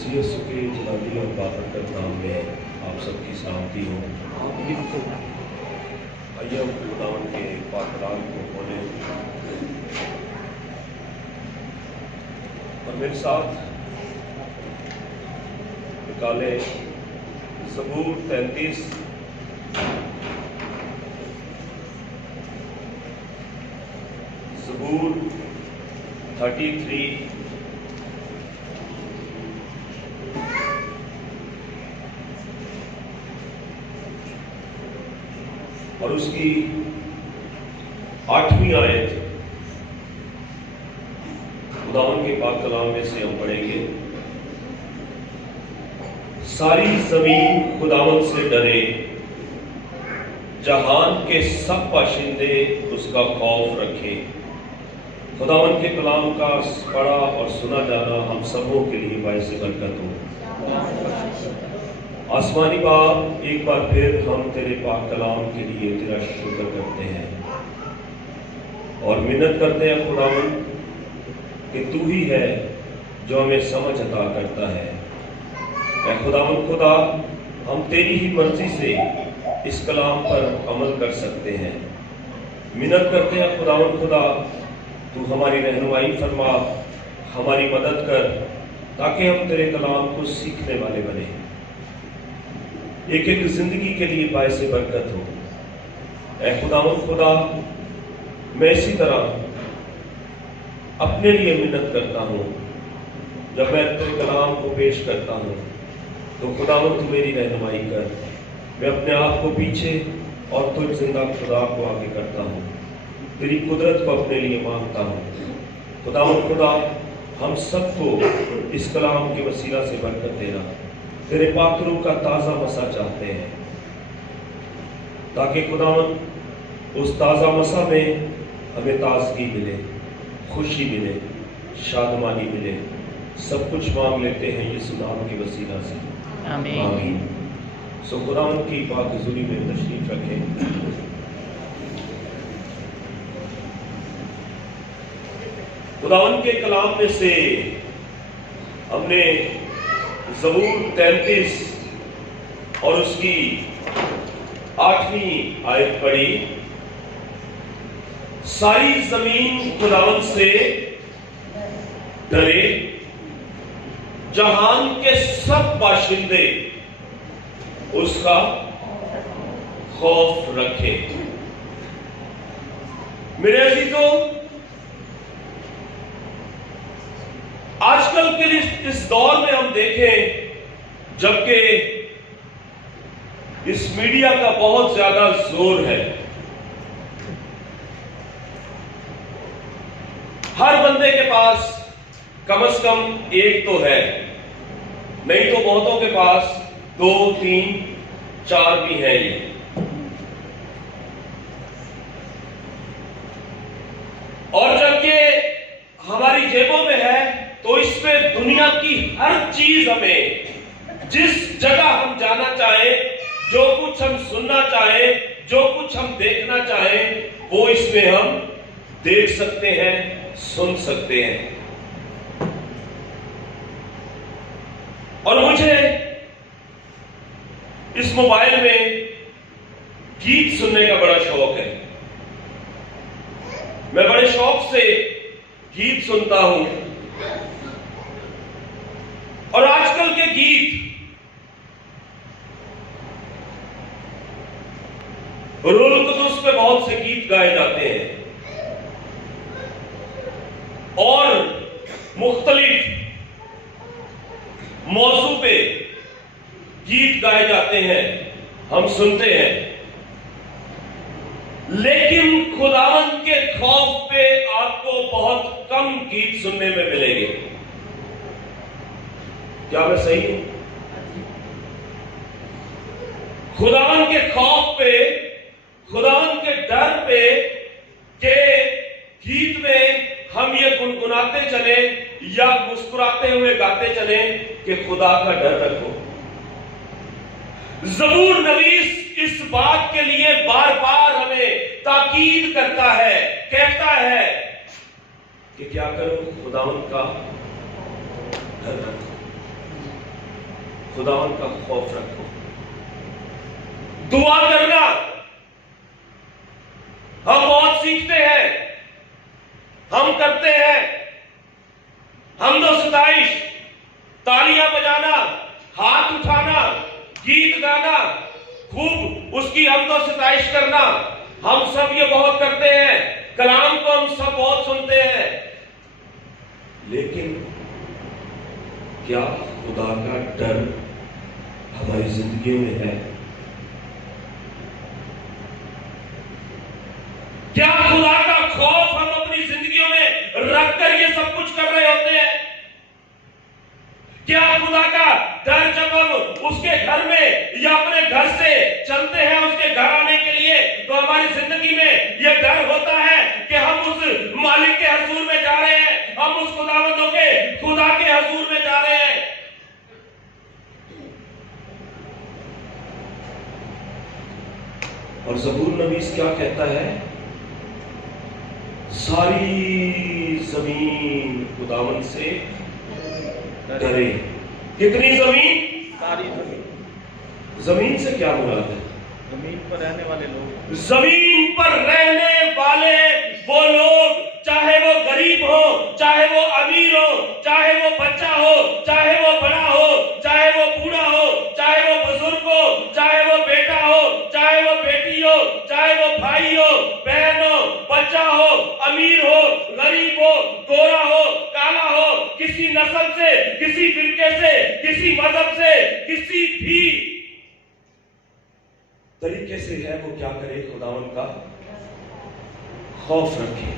مسیح یسوع کے جلالی اور بابرکت نام میں آپ سب کی سلامتی ہو۔ آئیے ہم خداوند کے پاک کلام کو کھولیں اور میرے ساتھ نکالیں زبور 33 زبور 33 اور اس کی 8ویں آیت خداوند کے پاک کلام میں سے ہم پڑھیں گے۔ ساری زمین خداوند سے ڈرے، جہان کے سب باشندے اس کا خوف رکھیں۔ خداوند کے کلام کا پڑھا اور سنا جانا ہم سبوں کے لیے باعث برکت ہو۔ آسمانی باپ، ایک بار پھر ہم تیرے پاک کلام کے لیے تیرا شکر کرتے ہیں اور منت کرتے ہیں خداوند کہ تو ہی ہے جو ہمیں سمجھ عطا کرتا ہے۔ اے خداوند خدا، ہم تیری ہی مرضی سے اس کلام پر عمل کر سکتے ہیں۔ منت کرتے ہیں خداوند خدا، تو ہماری رہنمائی فرما، ہماری مدد کر تاکہ ہم تیرے کلام کو سیکھنے والے بنیں، ایک ایک زندگی کے لیے باعث برکت ہو۔ اے خداوند خدا، میں اسی طرح اپنے لیے منت کرتا ہوں، جب میں تیرے کلام کو پیش کرتا ہوں تو خداوند تو میری رہنمائی کر، میں اپنے آپ کو پیچھے اور تجھ زندہ خدا کو آگے کرتا ہوں، تیری قدرت کو اپنے لیے مانگتا ہوں۔ خداوند خدا، ہم سب کو اس کلام کے وسیلہ سے برکت دینا، تیرے پاک روح کا تازہ مسا چاہتے ہیں تاکہ خداوند اس تازہ مسا میں ہمیں تازگی ملے، خوشی ملے، شادمانی ملے۔ سب کچھ مانگ لیتے ہیں یسوع نام کے وسیلہ سے، آمین۔ سو خداوند کی پاک حضوری میں تشریف رکھیں۔ خداوند کے کلام میں سے ہم نے زبور 33 اور اس کی 8ویں آیت پڑھی۔ ساری زمین خداوند سے ڈرے، جہان کے سب باشندے اس کا خوف رکھے۔ میرے عزیزوں، آج کل کے اس دور میں ہم دیکھیں جبکہ اس میڈیا کا بہت زیادہ زور ہے، ہر بندے کے پاس کم از کم ایک تو ہے، نہیں تو بہتوں کے پاس 2 3 4 بھی ہیں۔ یہ اور جب یہ ہماری جیبوں میں ہے تو اس میں دنیا کی ہر چیز، ہمیں جس جگہ ہم جانا چاہیں، جو کچھ ہم سننا چاہیں، جو کچھ ہم دیکھنا چاہیں، وہ اس میں ہم دیکھ سکتے ہیں، سن سکتے ہیں۔ اور مجھے اس موبائل میں گیت سننے کا بڑا شوق ہے، میں بڑے شوق سے گیت سنتا ہوں۔ اور آج کل کے گیت روح القدس پہ بہت سے گیت گائے جاتے ہیں اور مختلف موضوع پہ گیت گائے جاتے ہیں، ہم سنتے ہیں، لیکن خداوند کے خوف پہ آپ کو بہت کم گیت سننے میں ملیں گے۔ کیا میں صحیح ہوں؟ خداوند کے خوف پہ، خداوند کے ڈر پہ کہ گیت میں ہم یہ گنگناتے چلیں یا مسکراتے ہوئے گاتے چلیں کہ خدا کا ڈر رکھو۔ زبور نویس اس بات کے لیے بار بار ہمیں تاکید کرتا ہے، کہتا ہے کہ کیا کرو؟ خداوند کا ڈر رکھو۔ خداوند کا خوف رکھو. دعا کرنا ہم بہت سیکھتے ہیں، ہم کرتے ہیں. حمد و ستائش، تالیاں بجانا، ہاتھ اٹھانا، گیت گانا، خوب اس کی حمد و ستائش کرنا، ہم سب یہ بہت کرتے ہیں. کلام کو ہم سب بہت سنتے ہیں. لیکن کیا خدا کا ڈر ہماری زندگیوں میں ہے؟ کیا خدا کا خوف ہم اپنی زندگیوں میں رکھ کر یہ سب کچھ کر رہے ہوتے ہیں؟ کیا خدا کا ڈر جب ہم اس کے گھر میں یا اپنے گھر سے چلتے ہیں اس کے گھر آنے کے لیے تو ہماری زندگی میں یہ ڈر ہوتا ہے کہ ہم اس مالک کے حضور میں جا رہے ہیں، ہم اس خداوندوں کے خدا کے حضور میں جا رہے ہیں؟ اور زبور نویس کیا کہتا ہے؟ ساری زمین خداوند سے ڈرے. کتنی زمین؟ ساری زمین. زمین سے کیا مراد ہے؟ زمین پر رہنے والے لوگ. زمین پر رہنے والے وہ لوگ، چاہے وہ غریب ہو، چاہے وہ امیر ہو، چاہے وہ بچہ ہو، چاہے وہ بڑا ہو، چاہے وہ بوڑھا ہو، چاہے وہ بزرگ ہو، چاہے وہ بیٹا ہو، چاہے وہ بیٹی ہو، چاہے وہ بھائی ہو، بہن ہو، بچہ ہو، امیر ہو، غریب ہو، گورا ہو، کالا ہو، کسی نسل سے، کسی فرقے سے، کسی مذہب سے، کسی بھی طریقے سے ہے، وہ کیا کرے؟ خداوند کا خوف رکھے.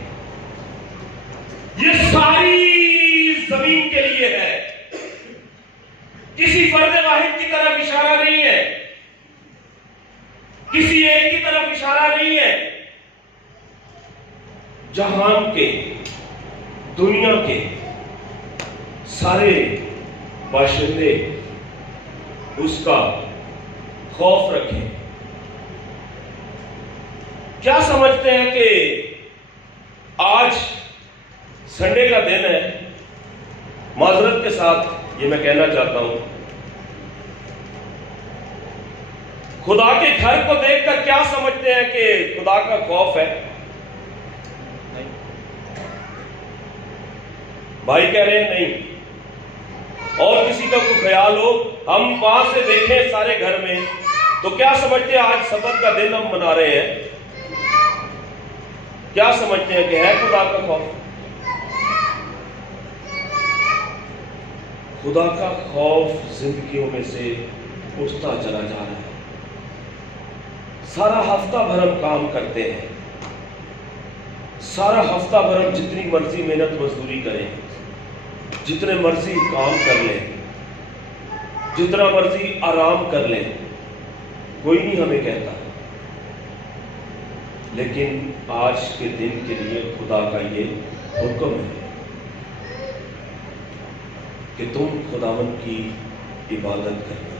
یہ ساری زمین کے لیے ہے، کسی فرد واحد کی طرف اشارہ نہیں ہے، کسی ایک کی طرف اشارہ نہیں ہے. جہان کے، دنیا کے سارے باشندے اس کا خوف رکھیں. کیا سمجھتے ہیں کہ آج سنڈے کا دن ہے؟ معذرت کے ساتھ یہ میں کہنا چاہتا ہوں، خدا کے گھر کو دیکھ کر کیا سمجھتے ہیں کہ خدا کا خوف ہے؟ بھائی کہہ رہے ہیں نہیں. اور کسی کا کوئی خیال ہو، ہم وہاں سے دیکھیں سارے گھر میں، تو کیا سمجھتے ہیں آج سبت کا دن ہم منا رہے ہیں؟ کیا سمجھتے ہیں کہ ہے خدا کا خوف؟ خدا کا خوف زندگیوں میں سے اٹھتا چلا جا رہا ہے. سارا ہفتہ بھر ہم کام کرتے ہیں، سارا ہفتہ بھر ہم جتنی مرضی محنت مزدوری کریں، جتنے مرضی کام کر لیں، جتنا مرضی آرام کر لیں، کوئی نہیں ہمیں کہتا. لیکن آج کے دن کے لیے خدا کا یہ حکم ہے کہ تم خداوند کی عبادت کرنا.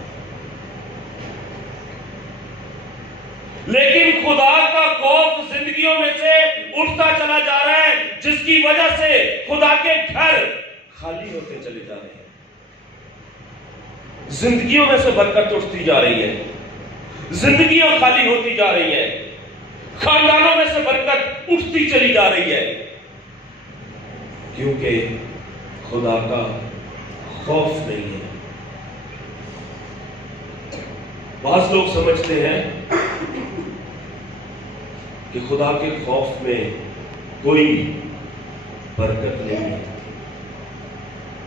لیکن خدا کا خوف زندگیوں میں سے اٹھتا چلا جا رہا ہے، جس کی وجہ سے خدا کے گھر خالی ہوتے چلے جا رہے ہیں. زندگیوں میں سے برکت اٹھتی جا رہی ہے، زندگیاں خالی ہوتی جا رہی ہیں، خاندانوں میں سے برکت اٹھتی چلی جا رہی ہے، کیونکہ خدا کا خوف نہیں ہے. بعض لوگ سمجھتے ہیں کہ خدا کے خوف میں کوئی برکت نہیں ہے،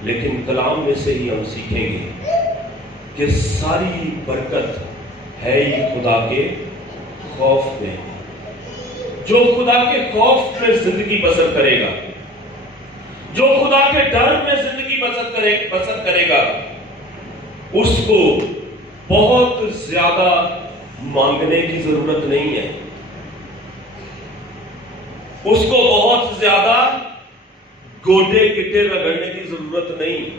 لیکن کلام میں سے ہی ہم سیکھیں گے کہ ساری برکت ہے ہی خدا کے خوف میں. جو خدا کے خوف میں زندگی بسر کرے گا، جو خدا کے ڈر میں زندگی بسر کرے گا، اس کو بہت زیادہ مانگنے کی ضرورت نہیں ہے، اس کو بہت زیادہ گوڈے گٹے رگڑنے کی ضرورت نہیں،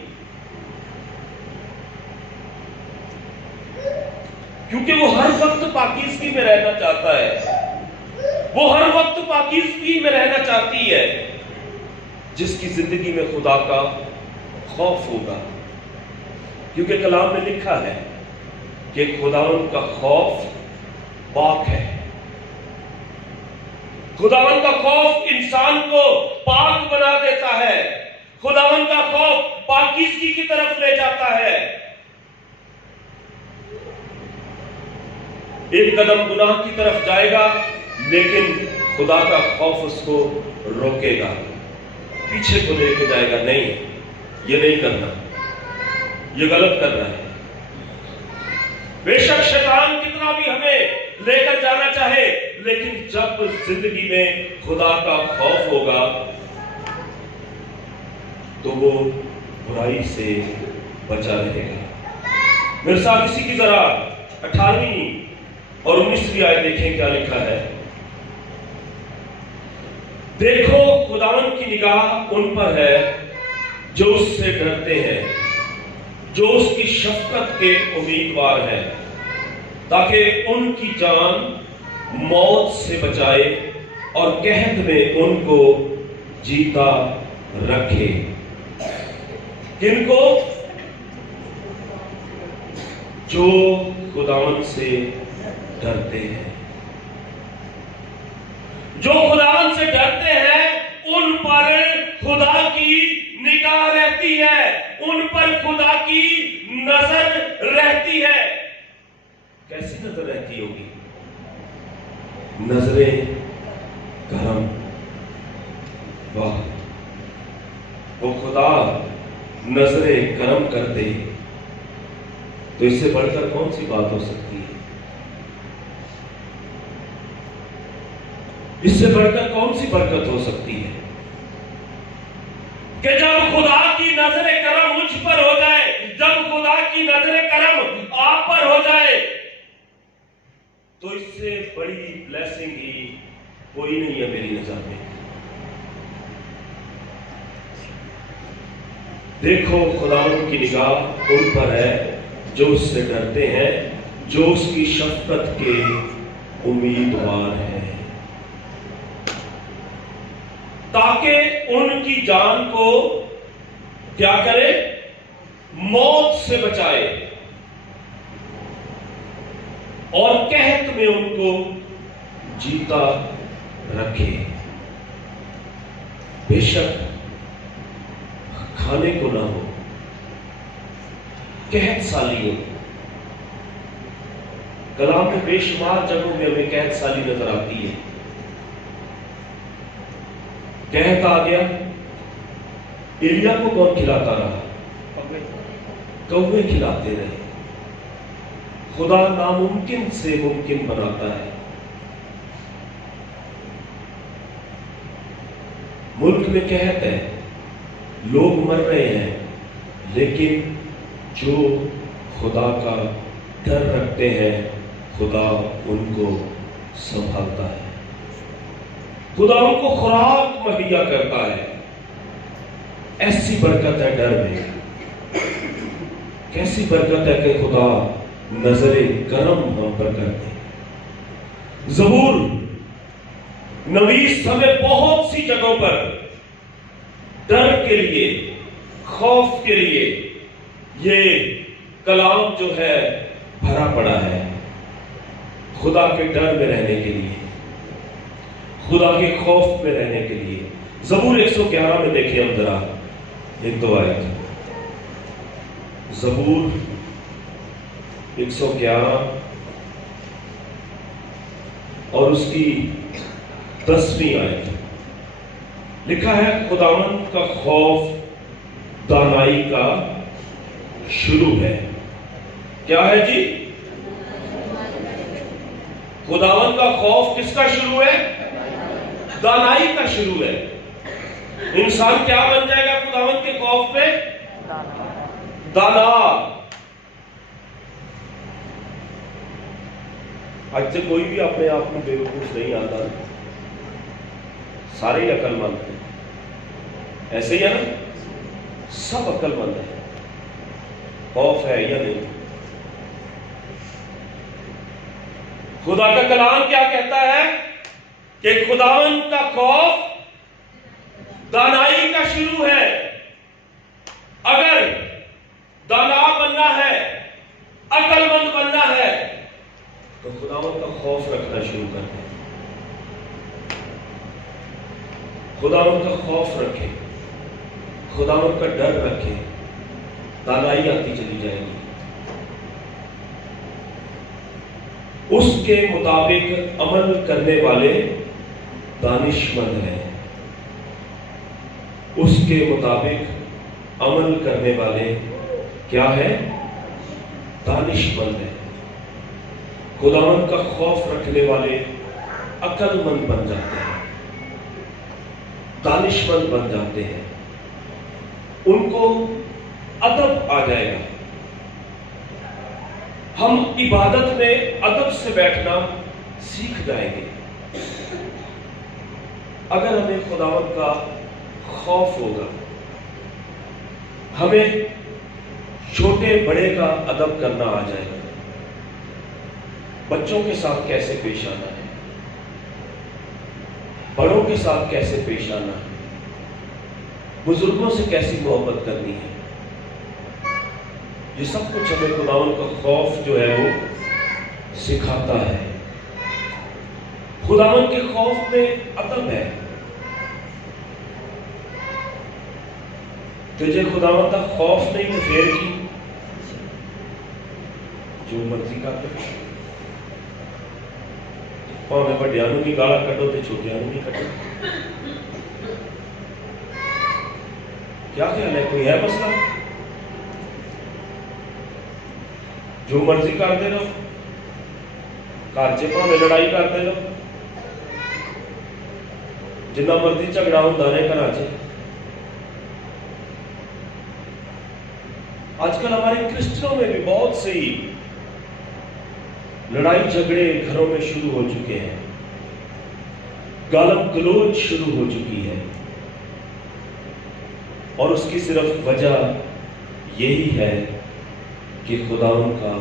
کیونکہ وہ ہر وقت پاکیزگی میں رہنا چاہتا ہے، وہ ہر وقت پاکیزگی میں رہنا چاہتی ہے. جس کی زندگی میں خدا کا خوف ہوگا، کیونکہ کلام میں لکھا ہے کہ خداوند کا خوف پاک ہے. خداوند کا خوف انسان کو پاک بنا دیتا ہے. خداوند کا خوف پاکیزگی کی طرف لے جاتا ہے. ایک قدم گناہ کی طرف جائے گا لیکن خدا کا خوف اس کو روکے گا, پیچھے کو لے کے جائے گا, نہیں یہ نہیں کرنا, یہ غلط کرنا ہے. بے شک شیطان کتنا بھی ہمیں لے کر جانا چاہے, لیکن جب زندگی میں خدا کا خوف ہوگا تو وہ برائی سے بچا رہے گا. میرے ساتھ اسی کی ذرا 18ویں اور 19ویں آیت دیکھیں کیا لکھا ہے. دیکھو خداوند کی نگاہ ان پر ہے جو اس سے ڈرتے ہیں, جو اس کی شفقت کے امیدوار ہیں, تاکہ ان کی جان موت سے بچائے اور قحط میں ان کو جیتا رکھے. کن کو؟ جو خداوند سے ڈرتے ہیں. جو خداوند سے ڈرتے ہیں ان پر خدا کی نگاہ رہتی ہے, ان پر خدا کی نظر رہتی ہے. کیسی نظر رہتی ہوگی؟ نظر کرم. واہ, وہ خدا نظر کرم کرتے تو اس سے بڑھ کر کون سی بات ہو سکتی ہے؟ اس سے بڑھ کر کون سی برکت ہو سکتی ہے کہ جب خدا کی نظر کرم مجھ پر ہو جائے, جب خدا کی نظر کرم آپ پر ہو جائے, تو اس سے بڑی بلیسنگ ہی کوئی نہیں ہے میری نظر میں. دیکھو خداوند کی نگاہ ان پر ہے جو اس سے ڈرتے ہیں, جو اس کی شفقت کے امیدوار ہیں, تاکہ ان کی جان کو کیا کرے؟ موت سے بچائے اور قحط میں ان کو جیتا رکھے. بے شک کھانے کو نہ ہو, قحط سالی ہو. کلام میں بے شمار جگہوں میں ہمیں قحط سالی نظر آتی ہے. قحط آ گیا, ایلیا کو کون کھلاتا رہا؟ کوے کھلاتے رہے. خدا ناممکن سے ممکن بناتا ہے. ملک میں قحط ہے, لوگ مر رہے ہیں, لیکن جو خدا کا ڈر رکھتے ہیں خدا ان کو سنبھالتا ہے. خدا ان کو خوراک مہیا کرتا ہے. ایسی برکت ہے ڈر میں, کیسی برکت ہے کہ خدا نظر کرم ہم پر کرتے. زبور نویس ہمیں بہت سی جگہوں پر ڈر کے لیے, خوف کے لیے یہ کلام جو ہے بھرا پڑا ہے. خدا کے ڈر میں رہنے کے لیے, خدا کے خوف میں رہنے کے لیے. زبور 111 میں دیکھیں ہم ذرا ایک دو آیت. زبور 111 اور اس کی 10ویں آیت. لکھا ہے خداوند کا خوف دانائی کا شروع ہے. کیا ہے جی؟ خداوند کا خوف کس کا شروع ہے؟ دانائی کا شروع ہے. انسان کیا بن جائے گا خداوند کے خوف میں؟ دانا. آج سے کوئی بھی اپنے آپ میں بیوقوف نہیں آتا, سارے ہی عقل مند ہیں. ایسے ہی ہے نا, سب عقل مند ہیں. خوف ہے یا نہیں؟ خدا کا کلام کیا کہتا ہے کہ خداوند کا خوف دانائی کا شروع ہے. اگر دانا بننا کرنا شروع کر دیں. خداوند کا خوف رکھیں, خداوند کا ڈر رکھیں, دانائی آتی چلی جائے گی. اس کے مطابق عمل کرنے والے دانش مند ہیں. اس کے مطابق عمل کرنے والے کیا ہے؟ دانش مند ہیں. خداوند کا خوف رکھنے والے عقل مند بن جاتے ہیں, دانش مند بن جاتے ہیں. ان کو ادب آ جائے گا. ہم عبادت میں ادب سے بیٹھنا سیکھ جائیں گے اگر ہمیں خداوند کا خوف ہوگا. ہمیں چھوٹے بڑے کا ادب کرنا آ جائے گا. بچوں کے ساتھ کیسے پیش آنا ہے, بڑوں کے ساتھ کیسے پیش آنا ہے, بزرگوں سے کیسی محبت کرنی ہے. یہ سب کچھ ہمیں خداوند کا خوف جو ہے وہ سکھاتا ہے. خداوند کے خوف میں ادب ہے. تجھے خداوند کا خوف نہیں تو پھر کی جو مرضی کر دے. ਭਾਵੇਂ ਵੱਡਿਆਂ ਨੂੰ ਵੀ ਗਾਲਾਂ ਕੱਢੋ ਤੇ ਛੋਟਿਆਂ ਨੂੰ ਵੀ ਕੱਢੋ. کیا خیال ہے, کوئی ہے مسئلہ؟ جو مرضی کرتے رہو, گھر چ بھاویں لڑائی کرتے رہو, جنہ مرضی جھگڑا ہوتا رہے گھر چ. آج کل ہمارے کرسچنوں میں بھی بہت سی لڑائی جھگڑے گھروں میں شروع ہو چکے ہیں, گالم گلوچ شروع ہو چکی ہے, اور اس کی صرف وجہ یہی ہے کہ خداوند کا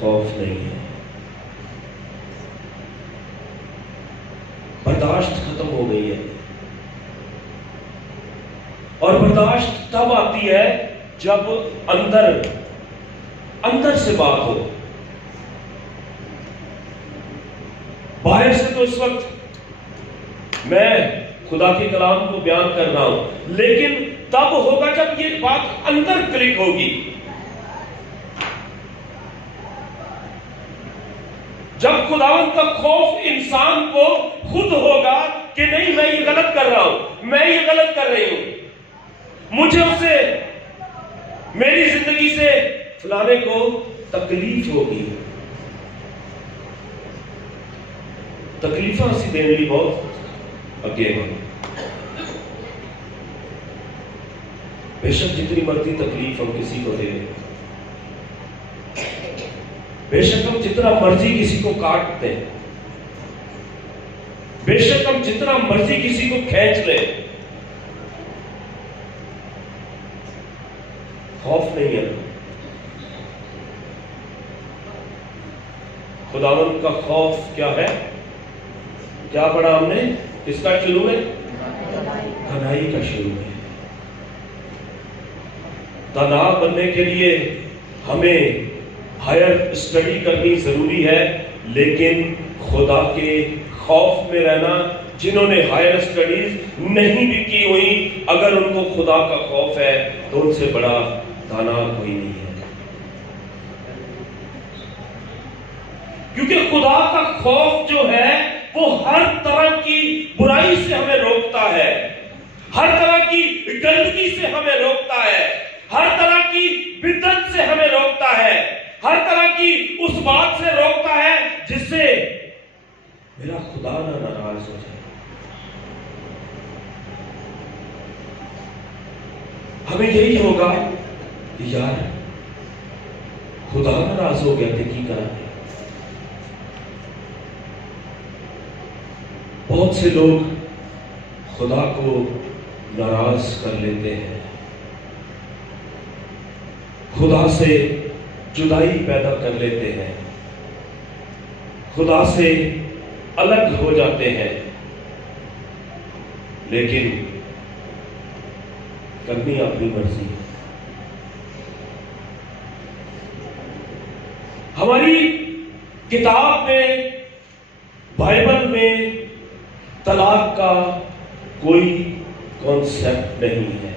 خوف نہیں ہے. برداشت ختم ہو گئی ہے, اور برداشت تب آتی ہے جب اندر سے بات ہو. باہر سے تو اس وقت میں خدا کے کلام کو بیان کر رہا ہوں, لیکن تب ہوگا جب یہ بات اندر کلک ہوگی, جب خداوند کا خوف انسان کو خود ہوگا کہ نہیں میں یہ غلط کر رہا ہوں, میں یہ غلط کر رہی ہوں, مجھے اسے میری زندگی سے فلانے کو تکلیف ہوگی. تکلیفاں اسی دینے لی بہت اگے ہوں. بے شک جتنی مرضی تکلیف ہم کسی کو دے دیں, بے شک ہم جتنا مرضی کسی کو کاٹ دیں, بے شک ہم جتنا مرضی کسی کو کھینچ لیں, خوف نہیں ہے. خداوند کا خوف کیا ہے؟ کیا پڑھا ہم نے؟ کس کا شروع ہے؟ دانائی کا شروع ہے. دانا بننے کے لیے ہمیں ہائر اسٹڈی کرنی ضروری ہے, لیکن خدا کے خوف میں رہنا, جنہوں نے ہائر اسٹڈیز نہیں بھی کی ہوئی, اگر ان کو خدا کا خوف ہے تو ان سے بڑا دانا کوئی نہیں ہے. کیونکہ خدا کا خوف جو ہے وہ ہر طرح کی برائی سے ہمیں روکتا ہے, ہر طرح کی گندگی سے ہمیں روکتا ہے, ہر طرح کی بدعت سے ہمیں روکتا ہے, ہر طرح کی اس بات سے روکتا ہے جس سے میرا خدا نہ ناراض ہو جائے. ہمیں یہی ہوگا کہ یار خدا ناراض ہو گیا تو کی کریں گے. بہت سے لوگ خدا کو ناراض کر لیتے ہیں, خدا سے جدائی پیدا کر لیتے ہیں, خدا سے الگ ہو جاتے ہیں, لیکن کرنی اپنی مرضی ہے. ہماری کتاب میں بائبل میں طلاق کا کوئی کانسیپٹ نہیں ہے.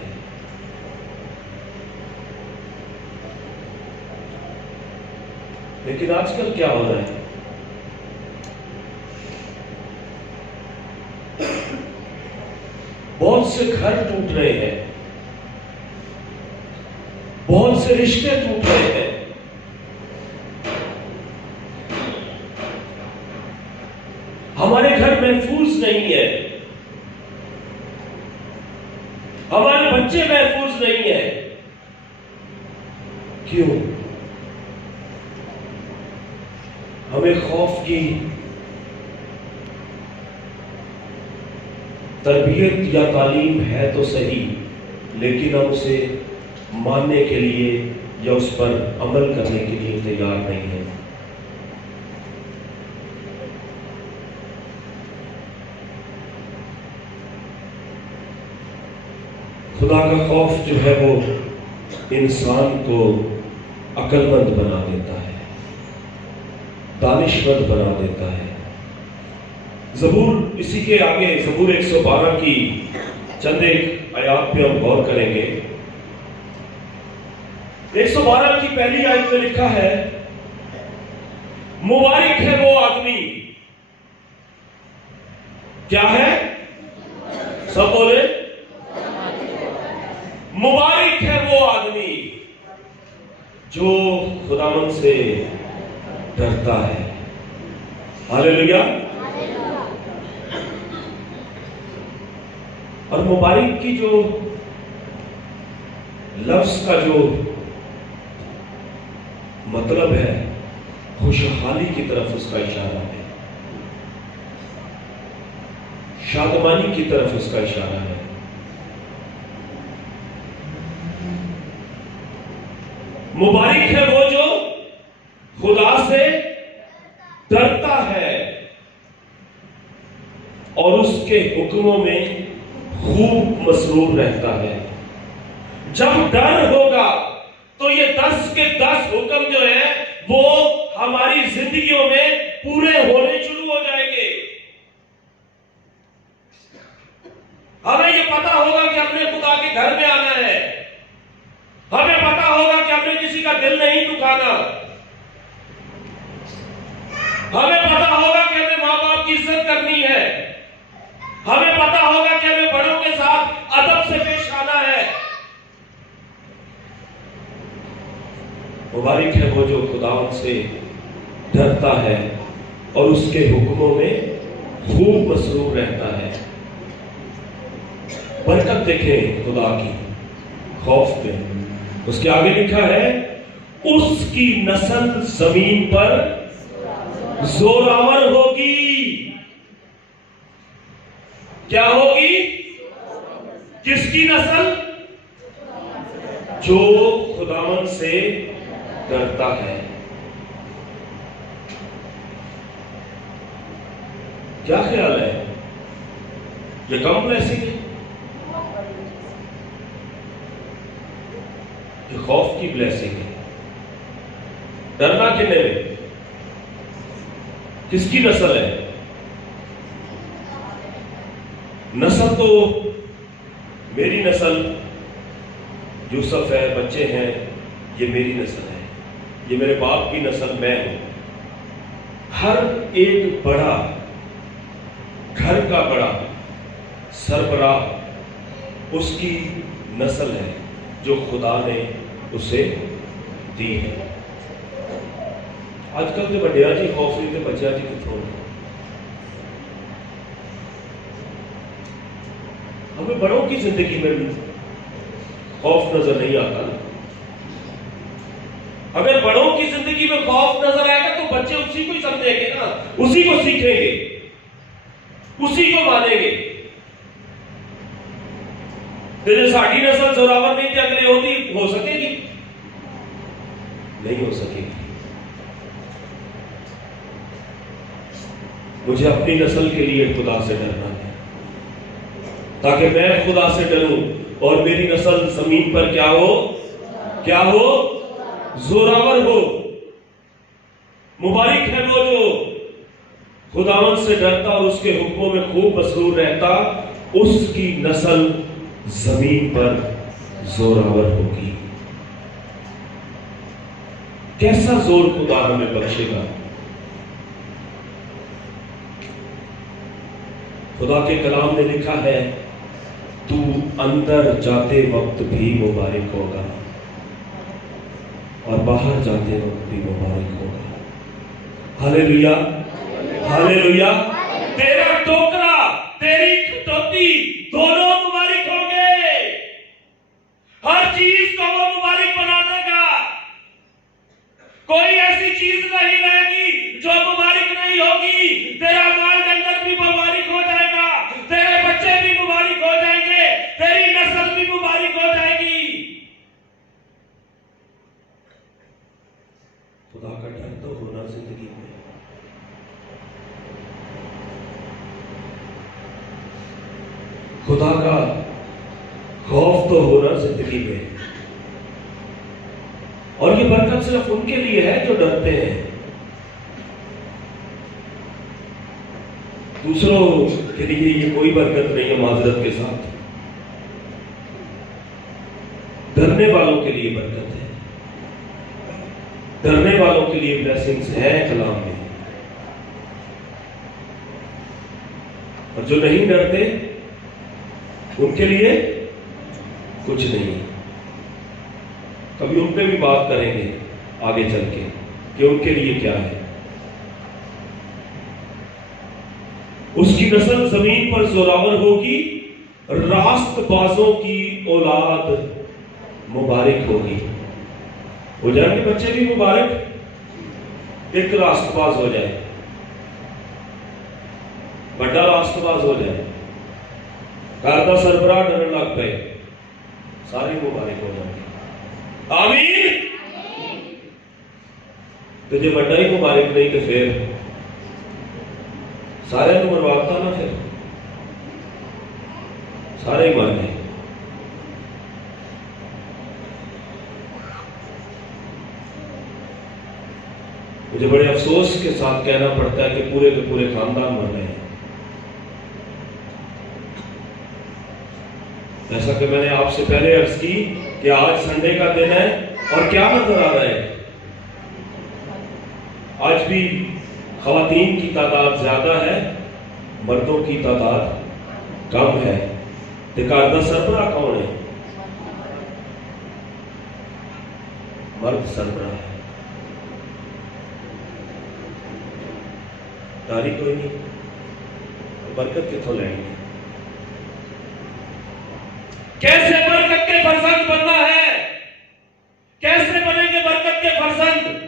لیکن آج کل کیا ہو رہا ہے؟ بہت سے گھر ٹوٹ رہے ہیں، بہت سے رشتے ٹوٹ رہے ہیں. ہمارے گھر محفوظ نہیں ہے، ہمارے بچے محفوظ نہیں ہیں. کیوں؟ ہمیں خوف کی تربیت یا تعلیم ہے تو صحیح، لیکن ہم اسے ماننے کے لیے یا اس پر عمل کرنے کے لیے تیار نہیں ہیں. خدا کا خوف جو ہے وہ انسان کو عقل مند بنا دیتا ہے، دانش مند بنا دیتا ہے. زبور، اسی کے آگے زبور 112 کی چند ایک آیات پہ ہم غور کریں گے. 112 کی پہلی آیت میں لکھا ہے، مبارک ہے وہ آدمی. کیا ہے؟ سب بولے، مبارک ہے وہ آدمی جو خداوند سے ڈرتا ہے. ہاللیلویا. اور مبارک کی جو لفظ کا جو مطلب ہے، خوشحالی کی طرف اس کا اشارہ ہے، شادمانی کی طرف اس کا اشارہ ہے. مبارک ہے وہ جو خدا سے ڈرتا ہے اور اس کے حکموں میں خوب مسرور رہتا ہے. جب ڈر ہوگا تو یہ 10 کے 10 حکم جو ہیں وہ ہماری زندگیوں میں پورے ہونے شروع ہو جائیں گے. ہمیں یہ پتا ہوگا کہ ہم نے خدا کے گھر میں آنا ہے، ہمیں پتا ہوگا کہ ہم نے کسی کا دل نہیں دکھانا، ہمیں پتا ہوگا کہ ہمیں ماں باپ کی عزت کرنی ہے، ہمیں پتا ہوگا کہ ہمیں بڑوں کے ساتھ ادب سے پیش آنا ہے. مبارک ہے وہ جو خداوند سے ڈرتا ہے اور اس کے حکموں میں خوب مسرور رہتا ہے. برکت دیکھیں خدا کی خوف میں. اس کے آگے لکھا ہے، اس کی نسل زمین پر زوراور ہوگی. کیا ہوگی؟ کس کی نسل؟ جو خداوند سے ڈرتا ہے. کیا خیال ہے؟ یہ کم بلیسنگ ہے؟ یہ خوف کی بلیسنگ ہے. ڈرنا کنے میں؟ کس کی نسل ہے؟ نسل تو میری نسل، یوسف ہے، بچے ہیں، یہ میری نسل ہے، یہ میرے باپ کی نسل میں ہوں. ہر ایک بڑا گھر کا بڑا سربراہ اس کی نسل ہے جو خدا نے اسے دی ہے. آج کل تو بڑیا جی خوف نہیں تھے، بچیا جی کتوں. ہمیں بڑوں کی زندگی میں بھی خوف نظر نہیں آتا. اگر بڑوں کی زندگی میں خوف نظر آئے گا تو بچے اسی کو ہی سمجھیں گے نا، اسی کو سیکھیں گے، اسی کو مانیں گے. جو ساڑھی نسل زوراور نہیں تھی، اگلے ہوتی ہو سکے گی؟ نہیں ہو سکے گی. مجھے اپنی نسل کے لیے خدا سے ڈرنا ہے تاکہ میں خدا سے ڈروں اور میری نسل زمین پر کیا ہو؟ کیا ہو؟ زوراور ہو. مبارک ہے وہ جو خداوند سے ڈرتا اور اس کے حکموں میں خوب مسرور رہتا، اس کی نسل زمین پر زوراور ہوگی۔ کیسا زور خدا ہمیں بخشے گا؟ خدا کے کلام نے لکھا ہے، تو اندر جاتے وقت بھی مبارک ہوگا اور باہر جاتے وقت بھی مبارک ہوگا۔ ہاللیلویا، ہاللیلویا۔ تیرا ٹوکرا، تیری کھٹوتی دونوں مبارک ہوں گے۔ ہر چیز کو وہ مبارک بنا دے گا۔ کوئی ایسی چیز نہیں رہے گی جو مبارک نہیں ہوگی۔ تیرا مال ڈنگر بھی مبارک ہو جائے گا، تیرے بچے بھی مبارک ہو جائیں گے، تیری نسل بھی مبارک ہو جائے گی۔ خدا کا ڈر تو ہونا زندگی میں، خدا کا خوف تو ہونا زندگی میں۔ اور یہ برکت صرف ان کے لیے ہے جو ڈرتے ہیں۔ دوسروں کے لیے یہ کوئی برکت نہیں ہے، معذرت کے ساتھ۔ ڈرنے والوں کے لیے برکت ہے، ڈرنے والوں کے لیے بلیسنگز ہیں کلام میں۔ اور جو نہیں ڈرتے ان کے لیے کچھ نہیں۔ کبھی ان پہ بھی بات کریں گے آگے چل کے کہ ان کے لیے کیا ہے۔ اس کی نسل زمین پر زوراور ہوگی، راست بازوں کی اولاد مبارک ہوگی۔ ہو جائیں گے بچے بھی مبارک، ایک راست باز ہو جائے، بڑا راست باز ہو جائے، گھر کا سربراہ ڈرن لگ پے، سارے مبارک ہو جائیں گے۔ آمین۔ تجھے بڑا ہی مبارک نہیں تو پھر سارے تو مرواتا نا، پھر سارے ہی مر گئے۔ مجھے بڑے افسوس کے ساتھ کہنا پڑتا ہے کہ پورے کے پورے خاندان مر گئے ہیں۔ جیسا کہ میں نے آپ سے پہلے عرض کی کہ آج سنڈے کا دن ہے اور کیا نظر آ رہا ہے؟ آج بھی خواتین کی تعداد زیادہ ہے، مردوں کی تعداد کم ہے۔ گھر کا سربراہ کون ہے؟ مرد سربراہ ہے، داری کوئی نہیں، برکت کتوں لینی ہے؟ کیسے برکت کے فرزند بننا ہے؟ کیسے بنیں گے برکت کے فرزند؟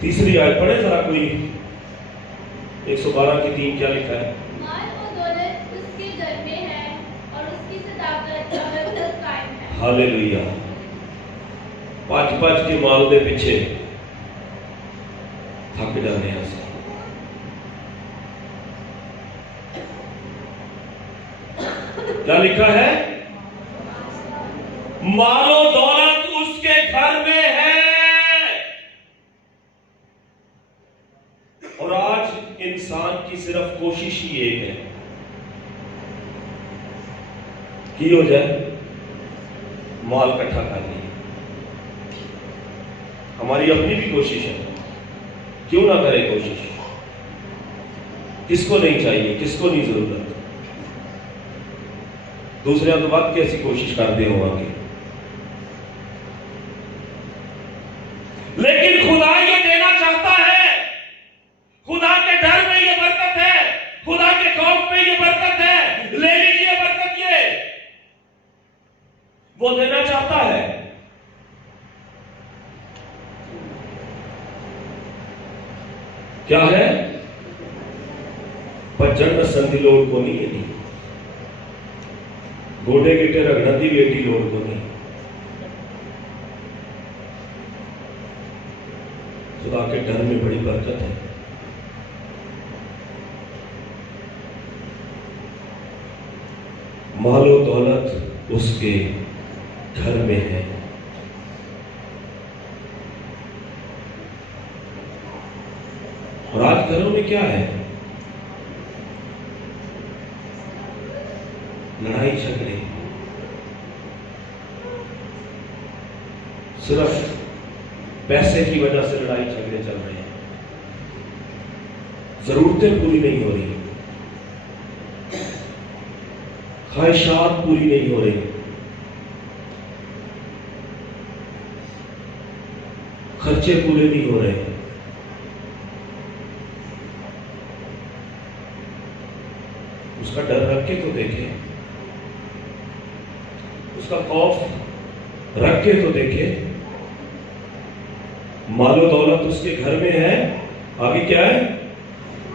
تیسری آیت پڑھیں ذرا کوئی، 112 کی 3 کیا لکھا ہے؟ مال و دولت اس کے گھر میں ہے اور اس کی صداقت ابد قائم ہے۔ ہاللیلویا۔ پچ کے مال دے پیچھے تھک جانے ہیں۔ کیا لکھا ہے؟ مال و دولت اس کے گھر میں ہے۔ اور آج انسان کی صرف کوشش ہی ایک ہے کہ ہو جائے مال اکٹھا کر لیں۔ ہماری اپنی بھی کوشش ہے، کیوں نہ کرے کوشش؟ کس کو نہیں چاہیے، کس کو نہیں ضرورت؟ دوسرے تو بات کیسی کوشش کرتے ہوں گے، لیکن خدا یہ دینا چاہتا ہے۔ خدا کے ڈر میں یہ برکت ہے، خدا کے خوف میں یہ برکت ہے۔ لے لیجیے برکت، یہ وہ دینا چاہتا ہے۔ کیا ہے؟ پجن نسل دی لوڑ کو نہیں ہے، گوڈے گٹے رگڑا دی بیٹی لوڑ کو نہیں۔ خدا کے ڈر میں بڑی برکت ہے۔ مال و دولت اس کے گھر میں ہے اور آج گھروں میں کیا ہے؟ لڑائی جھگڑے، صرف پیسے کی وجہ سے لڑائی جھگڑے چل رہے ہیں، ضرورتیں پوری نہیں ہو رہی، خواہشات پوری نہیں ہو رہی، خرچے پورے نہیں ہو رہے۔ اس کا ڈر رکھ کے تو دیکھیں، اس کا خوف رکھ کے تو دیکھیں۔ مال و دولت اس کے گھر میں ہے، آگے کیا ہے؟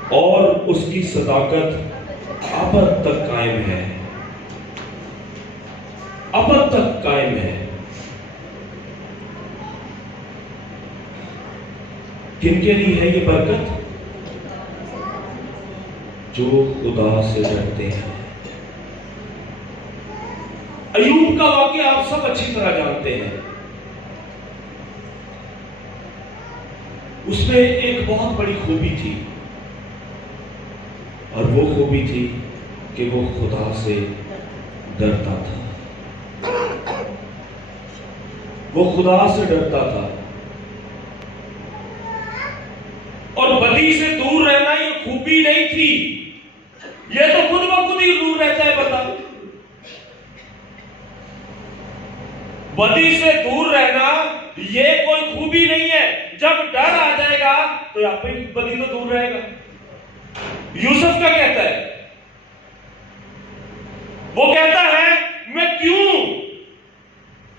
اور اس کی صداقت ابد تک قائم ہے، ابد تک قائم ہے۔ کن کے لیے ہے یہ برکت؟ جو خدا سے ڈرتے ہیں۔ ایوب کا واقعہ آپ سب اچھی طرح جانتے ہیں۔ اس میں ایک بہت بڑی خوبی تھی، اور وہ خوبی تھی کہ وہ خدا سے ڈرتا تھا، وہ خدا سے ڈرتا تھا۔ اور بدی سے دور رہنا یہ خوبی نہیں تھی، یہ تو خود بخود ہی دور رہتا ہے بندہ۔ بدی سے دور رہنا یہ کوئی خوبی نہیں ہے، جب ڈر آ جائے گا تو آپ ہی بدی تو دور رہے گا۔ یوسف کیا کہتا ہے؟ وہ کہتا ہے میں کیوں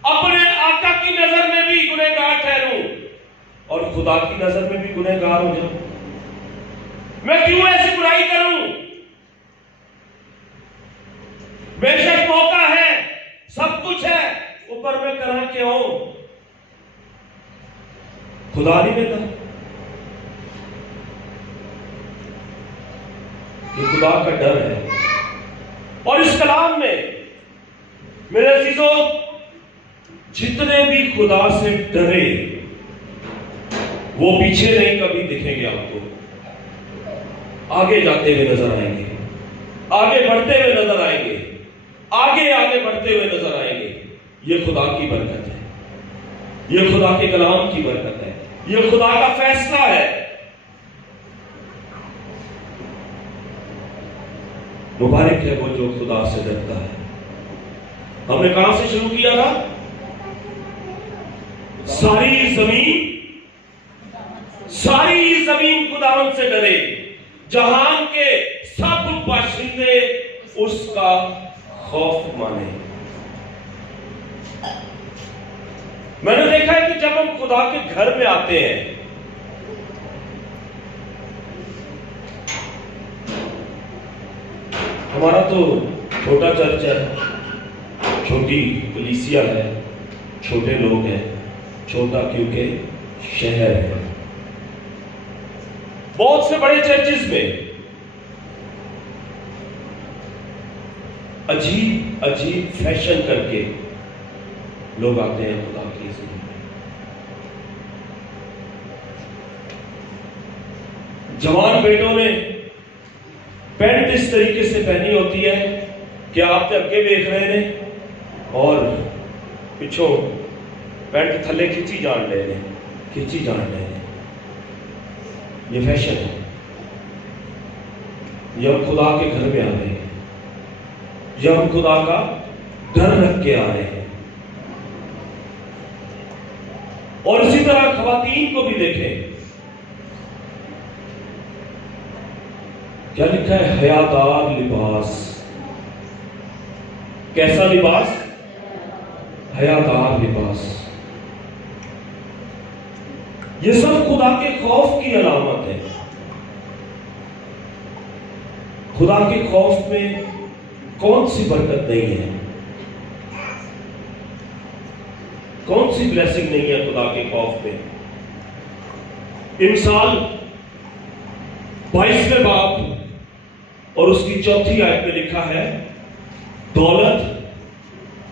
اپنے آقا کی نظر میں بھی گنہگار ٹھہروں اور خدا کی نظر میں بھی گنہگار ہو جاؤں؟ میں کیوں ایسی برائی کروں؟ بے شک موقع ہے، سب کچھ ہے، اوپر میں کرا کیوں؟ خدا نہیں دیتا، یہ خدا کا ڈر ہے۔ اور اس کلام میں میرے عزیزوں، جتنے بھی خدا سے ڈرے وہ پیچھے نہیں کبھی دکھیں گے، آپ کو آگے جاتے ہوئے نظر آئیں گے، آگے بڑھتے ہوئے نظر آئیں گے، آگے بڑھتے ہوئے نظر آئیں گے۔ یہ خدا کی برکت ہے، یہ خدا کے کلام کی برکت ہے، یہ خدا کا فیصلہ ہے۔ مبارک ہے وہ جو خدا سے ڈرتا ہے۔ ہم نے کہاں سے شروع کیا تھا؟ ساری زمین خداوند سے ڈرے، جہان کے سب باشندے اس کا خوف مانے۔ میں نے دیکھا ہے کہ جب ہم خدا کے گھر میں آتے ہیں، ہمارا تو چھوٹا چرچ ہے، چھوٹی کلیسیا ہے، چھوٹے لوگ ہیں، چھوٹا کیونکہ شہر ہے۔ بہت سے بڑے چرچز میں عجیب فیشن کر کے لوگ آتے ہیں خدا کی حضوری میں۔ جوان بیٹوں نے پینٹ اس طریقے سے پہنی ہوتی ہے کہ آپ کے اگے دیکھ رہے ہیں اور پچھوں پینٹ تھلے کھچی جان رہے ہیں۔ یہ فیشن ہے۔ یہ ہم خدا کے گھر میں آ رہے ہیں، یہ ہم خدا کا ڈر رکھ کے آ رہے ہیں۔ اور اسی طرح خواتین کو بھی دیکھیں، کیا لکھا ہے؟ حیادار لباس۔ کیسا لباس؟ حیادار لباس۔ یہ سب خدا کے خوف کی علامت ہے۔ خدا کے خوف میں کون سی برکت نہیں ہے؟ کون سی بلیسنگ نہیں ہے خدا کے خوف میں؟ امثال 22ویں باب اور اس کی 4تھی آیت میں لکھا ہے، دولت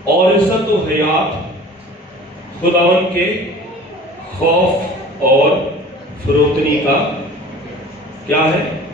اور عزت و حیات خداوند کے خوف اور فروتنی کا کیا ہے؟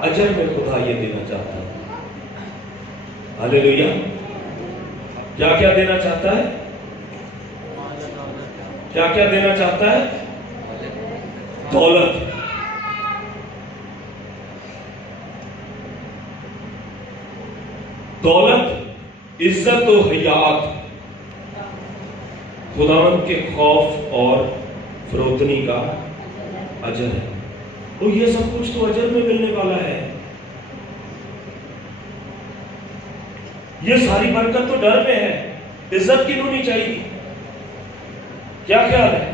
اجر میں خدا یہ دینا چاہتا ہے. ہاللیلویا. کیا کیا دینا چاہتا ہے؟ کیا کیا دینا چاہتا ہے؟ دولت. دولت، عزت و حیات، خداوند کے خوف اور فروتنی کا اجر ہے. تو یہ سب کچھ تو اجر میں ملنے والا ہے. یہ ساری برکت تو ڈر میں ہے. عزت کیوں نہیں چاہیے؟ کیا خیال ہے؟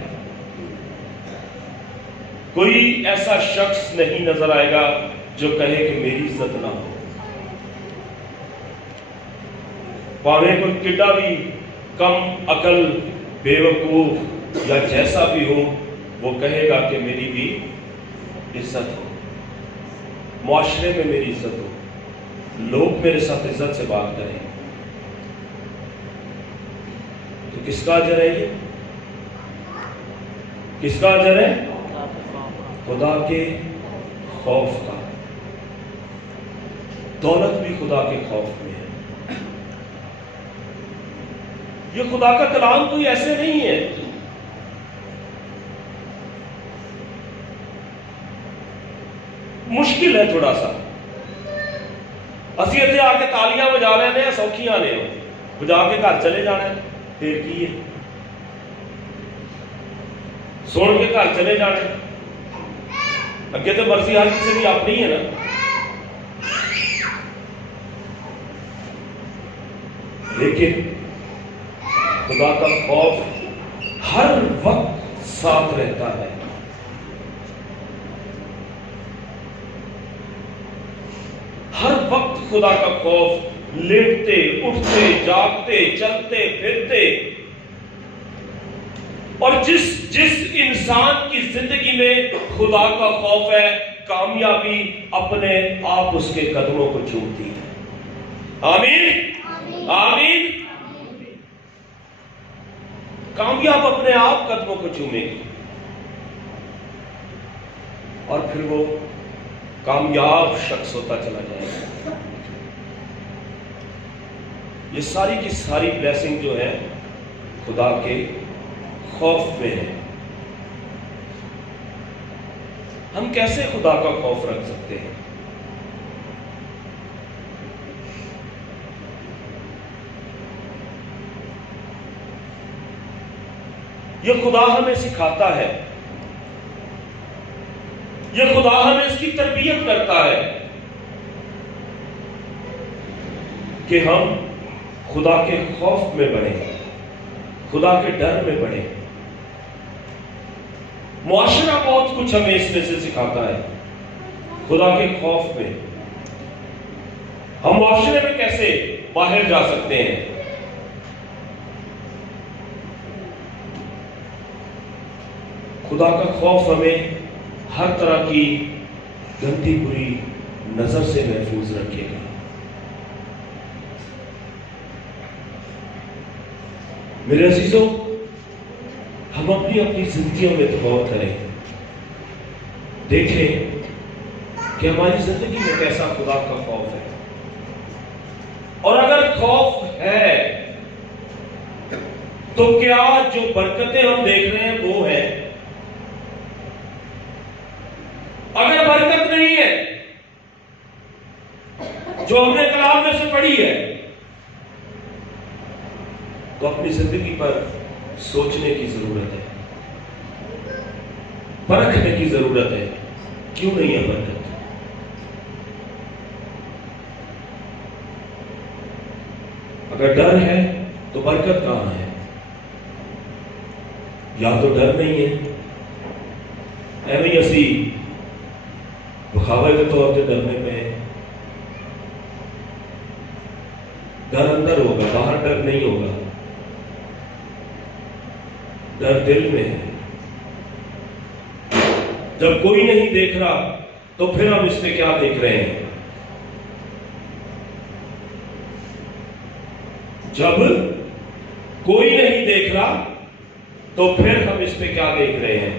کوئی ایسا شخص نہیں نظر آئے گا جو کہے کہ میری عزت نہ ہو. پاوے کوئی کڈا بھی کم عقل، بے وقوف یا جیسا بھی ہو، وہ کہے گا کہ میری بھی عزت ہو، معاشرے میں میری عزت ہو، لوگ میرے ساتھ عزت سے بات کریں. تو کس کا اجر ہے یہ؟ کس کا اجر ہے؟ خدا کے خوف کا. دولت بھی خدا کے خوف میں ہے. یہ خدا کا کلام کوئی ایسے نہیں ہے. مشکل ہے تھوڑا سا. اسی اتنے آ کے تالیاں بجا رہے ہیں، سوکھیاں نے بجا کے گھر چلے جانا ہے. پھر کی ہے؟ سن کے گھر چلے جانا. اگے تو مرضی ہر کسی کی اپنی ہے نا. لیکن خدا کا خوف ہر وقت ساتھ رہتا ہے. ہر وقت خدا کا خوف، لیٹتے اٹھتے جاگتے چلتے پھرتے. اور جس انسان کی زندگی میں خدا کا خوف ہے، کامیابی اپنے آپ اس کے قدموں کو چومتی ہے. آمین آمین. کامیاب اپنے آپ قدموں کو چومے گی اور پھر وہ کامیاب شخص ہوتا چلا جائے گا. یہ ساری کی ساری بلیسنگ جو ہے خدا کے خوف میں ہے. ہم کیسے خدا کا خوف رکھ سکتے ہیں؟ یہ خدا ہمیں سکھاتا ہے. یہ خدا ہمیں اس کی تربیت کرتا ہے کہ ہم خدا کے خوف میں بڑھیں، خدا کے ڈر میں بڑھیں. معاشرہ بہت کچھ ہمیں اس میں سے سکھاتا ہے. خدا کے خوف میں ہم معاشرے میں کیسے باہر جا سکتے ہیں. خدا کا خوف ہمیں ہر طرح کی گندی بری نظر سے محفوظ رکھے گا. میرے عزیزوں، ہم اپنی زندگیوں میں غور کریں، دیکھیں کہ ہماری زندگی میں کیسا خدا کا خوف ہے. اور اگر خوف ہے تو کیا جو برکتیں ہم دیکھ رہے ہیں وہ ہیں؟ اگر برکت نہیں ہے جو ہم نے کلام میں سے پڑھی ہے تو اپنی زندگی پر سوچنے کی ضرورت ہے، پرکھنے کی ضرورت ہے. کیوں نہیں ہے برکت؟ اگر ڈر ہے تو برکت کہاں ہے؟ یا تو ڈر نہیں ہے، ایویں اسی بخاوے کے طور پہ ڈرنے میں. ڈر اندر ہوگا، باہر ڈر نہیں ہوگا. ڈر دل میں ہے. جب کوئی نہیں دیکھ رہا تو پھر ہم اس میں کیا دیکھ رہے ہیں؟ جب کوئی نہیں دیکھ رہا تو پھر ہم اس میں کیا دیکھ رہے ہیں؟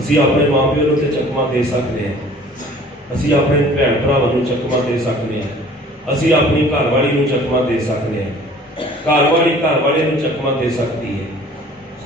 ਅਸੀਂ ਆਪਣੇ ਮਾਪਿਆਂ ਨੂੰ ਤੇ ਚਕਮਾ ਦੇ ਸਕਦੇ ਹਾਂ, ਅਸੀਂ ਆਪਣੇ ਭੈਣ ਭਰਾਵਾਂ ਨੂੰ ਚਕਮਾ ਦੇ ਸਕਦੇ ਹਾਂ, ਅਸੀਂ ਆਪਣੀ ਘਰਵਾਲੀ ਨੂੰ ਚਕਮਾ ਦੇ ਸਕਦੇ ਹਾਂ, ਘਰਵਾਲੀ ਘਰਵਾਲੇ ਨੂੰ ਚਕਮਾ ਦੇ ਸਕਦੀ ਹੈ।